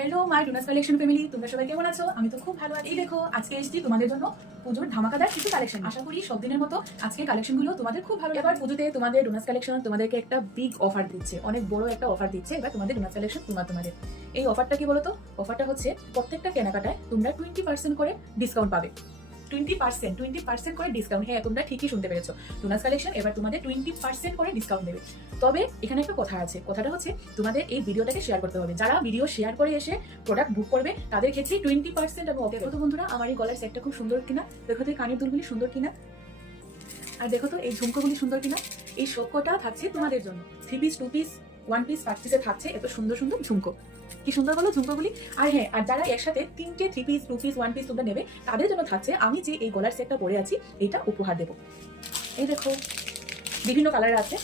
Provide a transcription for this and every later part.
Hello my ডোনাস collection family, তোমরা সবাই কেমন আছো? আমি তো খুব ভালো আছি। এই দেখো আজকে এসেছি তোমাদের জন্য পুজোর ধামাকাদার কিছু কালেকশন। আশা করি সব দিনের মতো আজকে কালেকশনগুলো তোমাদের খুব ভালো। এবার পুজোতে তোমাদের ডোনাস কালেকশন তোমাদেরকে একটা বিগ অফার দিচ্ছে, অনেক বড় একটা অফার দিচ্ছে। এবার তোমাদের ডোনাস কালেকশন তোমাদের এই অফারটা কি বলো তো? অফারটা হচ্ছে প্রত্যেকটা কেনাকাটায় তোমরা 20% করে ডিসকাউন্ট পাবে। 20% করে ডিসকাউন্ট। হ্যাঁ, তোমরা ঠিকই শুনতে পেরেছো। ডোনাস কালেকশন এবার তোমাদের 20% করে ডিসকাউন্ট দেবে। তবে এখানে একটা কথা আছে, কথাটা হচ্ছে তোমাদের এই ভিডিওটাকে শেয়ার করতে হবে। যারা ভিডিও শেয়ার করে এসে প্রোডাক্ট বুক করবে তাদের ক্ষেত্রে 20% আমি অফ। দেখো তো বন্ধুরা, আমার এই গলার সেটটা খুব সুন্দর কিনা, দেখো তো এই কানের দুলগুলি সুন্দর কিনা, আর দেখো তো এই ঝুমকোগুলি সুন্দর কিনা। এই সবকটা থাকছে তোমাদের জন্য। 3 পিস, 2 পিস, 1 পিস, 5 পিসে থাকছে এত সুন্দর সুন্দর ঝুমকো। কি সুন্দর বলো ঝুমকোগুলি। আর হ্যাঁ, আর যারা একসাথে 3টে 3 পিস, 2 পিস, 1 পিস তোমরা নেবে তাদের জন্য থাকছে আমি যে এই গলার সেটটা পরে আছি এটা উপহার দেবো। এই দেখো বিভিন্ন কালার আছে।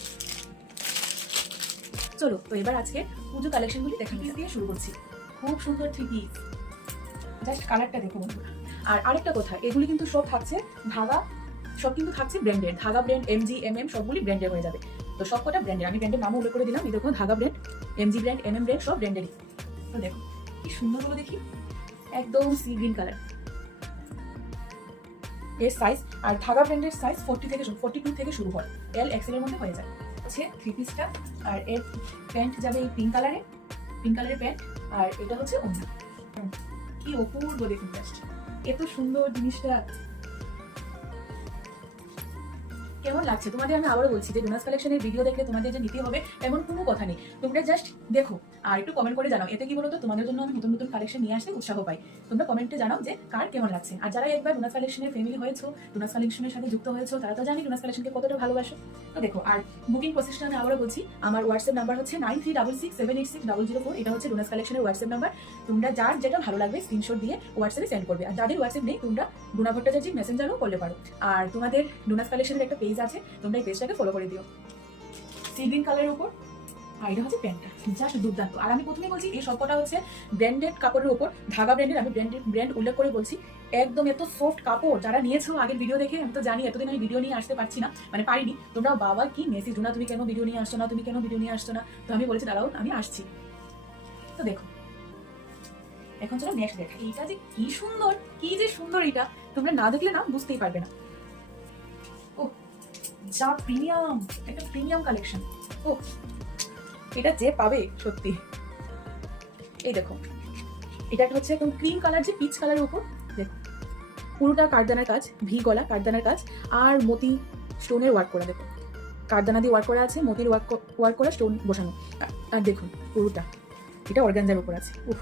চলো তো এবার আজকে পুজো কালেকশনগুলি দেখা দিয়ে শুরু করছি। খুব সুন্দর 3 পিস, জাস্ট কালারটা দেখো বন্ধুরা। আর আরেকটা কথা, এগুলি কিন্তু সব থাকছে ধাগা, সব কিন্তু থাকছে ব্র্যান্ডেড। ধাগা ব্র্যান্ড, এমজি, এমএম সবগুলি ব্র্যান্ডেড হয়ে যাবে। তো সবকটা ব্র্যান্ডেড, আমি ব্র্যান্ডের নামও উল্লেখ করে দিলাম। এই দেখো Dhaga brand, MG brand, MM brand সব ব্র্যান্ডেডই। তো দেখো কি সুন্দর হলো দেখি, একদম সি গ্রিন কালার এর সাইজ। আর ধাগা ব্র্যান্ডের সাইজ 42 থেকে শুরু হয়, এল এক্সেল এর মধ্যে হয়ে যায়। হচ্ছে 3 পিসটা। আর এর প্যান্ট যাবে এই পিঙ্ক কালারের প্যান্ট। আর এটা হচ্ছে অন্য। কি অপূর্ব দেখুন, জাস্ট এত সুন্দর জিনিসটা। কেমন লাগছে তোমাদের? আমি আবারও বলছি যে ডোনাস কালেকশনের ভিডিও দেখলে তোমাদের যে নিতে হবে এমন কোনো কথা নেই। তোমরা জাস্ট দেখো আর একটু কমেন্ট করে জানাও। এতে কি বলতো, তোমাদের জন্য আমি নতুন নতুন কালেকশন নিয়ে আসতে উৎসাহ পাই। তোমরা কমেন্টে জানাও যে কার কেমন লাগছে। আর যারা একবার ডোনাস কালেকশনের ফ্যামিলি হয়েছো, ডোনাস কালেকশনের সাথে যুক্ত হয়েছো, তারা তো জানি ডোনাস কালেকশনকে কতটা ভালোবাসো। তো দেখো, আর বুকিং প্রসেসটা আমি আবারও বলছি। আমার হোয়াটসঅ্যাপ নাম্বার হচ্ছে 9366786004। এটা হচ্ছে ডোনাস কালেকশনের হোয়াটসঅ্যাপ নাম্বার। তোমরা যার যেটা ভালো লাগবে স্ক্রিনশট দিয়ে হোয়াটসঅ্যাপে সেন্ড করবে। আর যাদের হোয়াটসঅ্যাপ নেই তোমরা ডোনা ভট্টাচার্য মেসেঞ্জারও করতে পারো। আর তোমাদের ডোনাস কালেকশনের একটা পেজ আছে, তোমরা এই পেজটাকে ফলো করে দিও। সি গ্রিন কালারের উপর। আর এটা হচ্ছে প্যান্টটা, জাস্ট দুর্দান্ত। আর আমি প্রথমেই বলছি এই সবকটা হচ্ছে ব্র্যান্ডেড কাপড়ের উপর, ধাগা ব্র্যান্ডের। আমি ব্র্যান্ড উল্লেখ করে বলছি। একদম এত সফট কাপড়। যারা নিয়েছো আগের ভিডিও দেখে, আমি তো জানি এতদিন আমি ভিডিও নিয়ে আসতে পারছি না, মানে পারিনি। তোমরা বাবা কি মেসেজ, ডোনা তুমি কেন ভিডিও নিয়ে আসছো না, তুমি কেন ভিডিও নিয়ে আসছো না? তো আমি বলেছি দাঁড়াও আমি আসছি। তো দেখো এখন চলো নেক্সট দেখা। এইটা যে কি সুন্দর, কি যে সুন্দর, এটা তোমরা না দেখলে না বুঝতেই পারবে না। ও যা প্রিমিয়াম, একটা প্রিমিয়াম কালেকশন। ও এটা যে পাবে সত্যি। এই দেখো এটা হচ্ছে একদম ক্রিম কালার, যে পিচ কালারের উপর। দেখো পুরোটা কাঠদানার কাজ, ভি গলা কাঠদানার কাজ, আর মতি স্টোনের ওয়ার্ক করা। দেখো কাঠদানা দিয়ে ওয়ার্ক করা আছে, মতির ওয়ার্ক করা, স্টোন বসানো। আর দেখুন পুরোটা এটা অর্গানজার উপর আছে। উফ